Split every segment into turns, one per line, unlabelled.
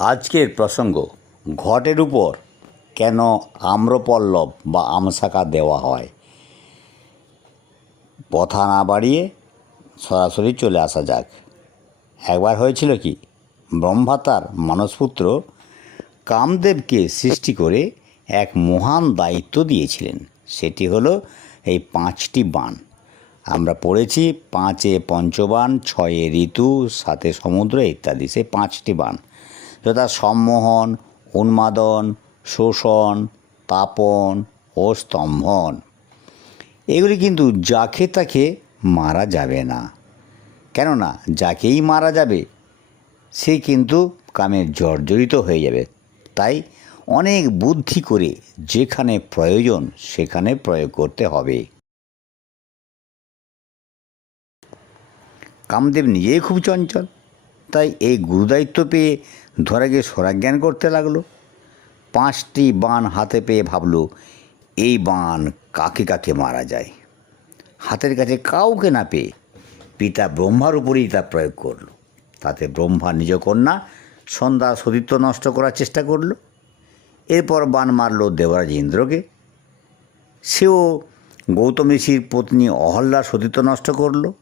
আজকের প্রসঙ্গ ঘটের উপর কেন আম্রপল্লব বা আমশাকা দেওয়া হয়। কথা না বাড়িয়ে সরাসরি চলে আসা যাক। একবার হয়েছিল কি ব্রহ্মাতার মানসপুত্র কামদেবকে সৃষ্টি করে এক মহান দায়িত্ব দিয়েছিলেন। সেটি হলো এই পাঁচটি বান আমরা পড়েছি পাঁচে পঞ্চবান ছয়ে ঋতু, সাতে সমুদ্র, ইত্যাদি। সে পাঁচটি বাণ। যথা সম্মোহন, উন্মাদন, শোষণ তাপন ও স্তম্ভন। এগুলি কিন্তু যাকে তাকে মারা যাবে না। কেননা যাকেই মারা যাবে, সে কিন্তু কামে জর্জরিত হয়ে যাবে। তাই অনেক বুদ্ধি করে যেখানে প্রয়োজন, সেখানে প্রয়োগ করতে হবে। কামদেব নিজেই খুব চঞ্চল। তাই এই গুরুদায়িত্ব পেয়ে ধরে গিয়ে স্বরাজ্ঞান করতে লাগল। পাঁচটি বান হাতে পেয়ে ভাবল, এই বান কাকে কাকে মারা যায়? হাতের কাছে কাউকে না পেয়ে পিতা ব্রহ্মার উপরেই তা প্রয়োগ করল। তাতে ব্রহ্মা নিজ কন্যা সন্ধ্যা সতীত্ব নষ্ট করার চেষ্টা করল। এরপর বাণ মারল দেবরাজ ইন্দ্রকে। সেও গৌতম ঋষির পত্নী অহল্যার সতীত্ব নষ্ট করল।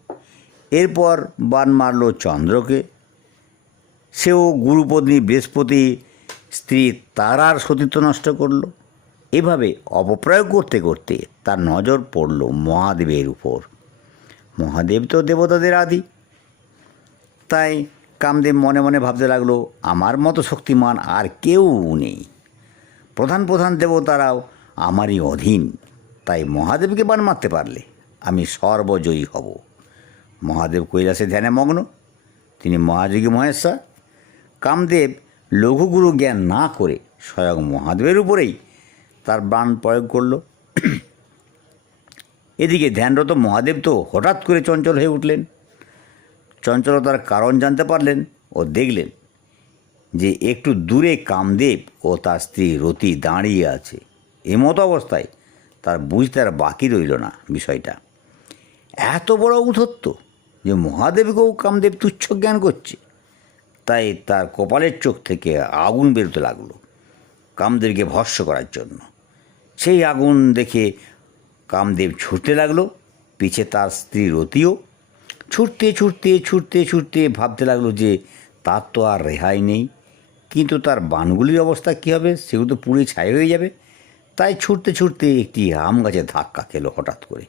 এরপর বাণ মারল চন্দ্রকে। সেও গুরুপত্নী বৃহস্পতি স্ত্রী তারার সতীত্ব নষ্ট করল। এভাবে অপপ্রয়োগ করতে করতে তার নজর পড়ল মহাদেবের উপর। মহাদেব তো দেবতাদের আদি। তাই কামদেব মনে মনে ভাবতে লাগল, আমার মতো শক্তিমান আর কেউ নেই। প্রধান প্রধান দেবতারাও আমারই অধীন। তাই মহাদেবকে বান মারতে পারলে আমি সর্বজয়ী হব। মহাদেব কৈলাসে ধ্যানে মগ্ন। তিনি মহাযোগী মহেশ্বর কামদেব লঘুগুরু জ্ঞান না করে স্বয়ং মহাদেবের উপরেই তার বাণ প্রয়োগ করল। এদিকে ধ্যানরত মহাদেব তো হঠাৎ করে চঞ্চল হয়ে উঠলেন। চঞ্চলতার কারণ জানতে পারলেন ও দেখলেন যে একটু দূরে কামদেব ও তার স্ত্রী রতি দাঁড়িয়ে আছে। এমতো অবস্থায় তার বুঝতে আর বাকি রইল না বিষয়টা। এত বড় উথত্ত যে মহাদেবকেও কামদেব তুচ্ছ জ্ঞান করছে। তাই তার কপালের চোখ থেকে আগুন বেরোতে লাগল কামদেবকে ভস্য করার জন্য। সেই আগুন দেখে কামদেব ছুটতে লাগল, পিছে তার স্ত্রী রতিও। ছুটতে ছুটতে ছুটতে ছুটতে ভাবতে লাগল যে তার তো আর রেহাই নেই। কিন্তু তার বানগুলির অবস্থা কী হবে? সেগুলো তো পুড়ে ছাই হয়ে যাবে। তাই ছুটতে ছুটতে একটি আম গাছে ধাক্কা খেলো হঠাৎ করে।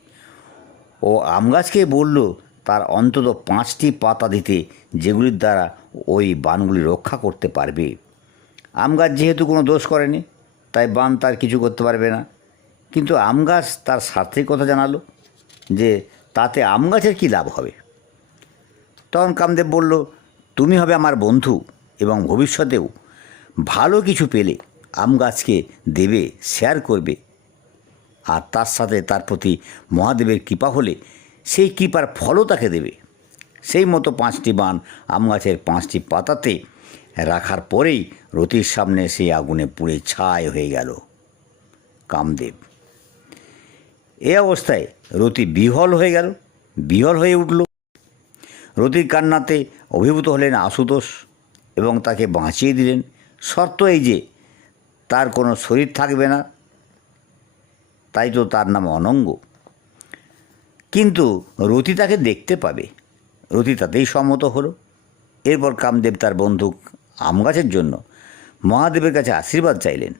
ও আম গাছকে বলল, তার অন্তত পাঁচটি পাতা দিতে যেগুলির দ্বারা ওই বানগুলি রক্ষা করতে পারবে। আম গাছ যেহেতু কোনো দোষ করেনি, তাই বান তার কিছু করতে পারবে না। কিন্তু আম গাছ তার স্বার্থের কথা জানালো যে তাতে আম গাছের কী লাভ হবে। তখন কামদেব বলল, তুমি হবে আমার বন্ধু এবং ভবিষ্যতেও ভালো কিছু পেলে আম গাছকে দেবে শেয়ার করবে। আর তার সাথে তার প্রতি মহাদেবের কৃপা হলে সেই কৃপার ফলও তাকে দেবে। সেই মতো পাঁচটি বান আম গাছের পাঁচটি পাতাতে রাখার পরেই রতির সামনে সেই আগুনে পুড়ে ছাই হয়ে গেল। কামদেব। এ অবস্থায় রতি বিহল হয়ে গেল, বিহল হয়ে উঠল। রতির কান্নাতে অভিভূত হলেন আশুতোষ এবং তাকে বাঁচিয়ে দিলেন। শর্ত এই যে, তার কোনো শরীর থাকবে না, তাই তো তার নাম অনঙ্গ। কিন্তু রতি তাকে দেখতে পাবে। রতি তাতেই সম্মত হলো। এরপর কামদেব তার বন্ধু আম গাছের জন্য মহাদেবের কাছে আশীর্বাদ চাইলেন।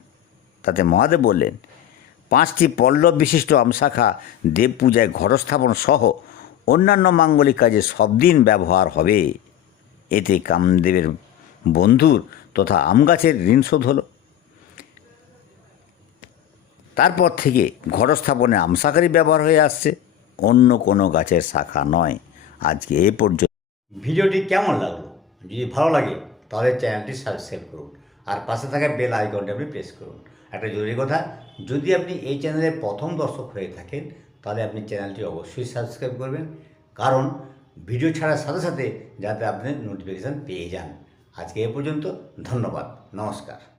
তাতে মহাদেব বললেন, পাঁচটি পল্লব বিশিষ্ট আমশাখা দেব পূজায় ঘটস্থাপন সহ অন্যান্য মাঙ্গলিক কাজে সব দিন ব্যবহার হবে। এতে কামদেবের বন্ধুর তথা আম গাছের ঋণ শোধ হলো। তারপর থেকে ঘটস্থাপনে আমশাখারই ব্যবহার হয়ে আসছে। অন্য কোনো গাছের শাখা নয়। আজকে এ পর্যন্ত ভিডিওটি কেমন লাগল? যদি ভালো লাগে, তাহলে চ্যানেলটি সাবস্ক্রাইব করুন। আর পাশে থাকা বেল আইকনটি আপনি প্রেস করুন। একটা জরুরি কথা, যদি আপনি এই চ্যানেলের প্রথম দর্শক হয়ে থাকেন, তাহলে আপনি চ্যানেলটি অবশ্যই সাবস্ক্রাইব করবেন। কারণ, ভিডিও ছাড়ার সাথে সাথে যাতে আপনি নোটিফিকেশান পেয়ে যান। আজকে এ পর্যন্ত, ধন্যবাদ। নমস্কার।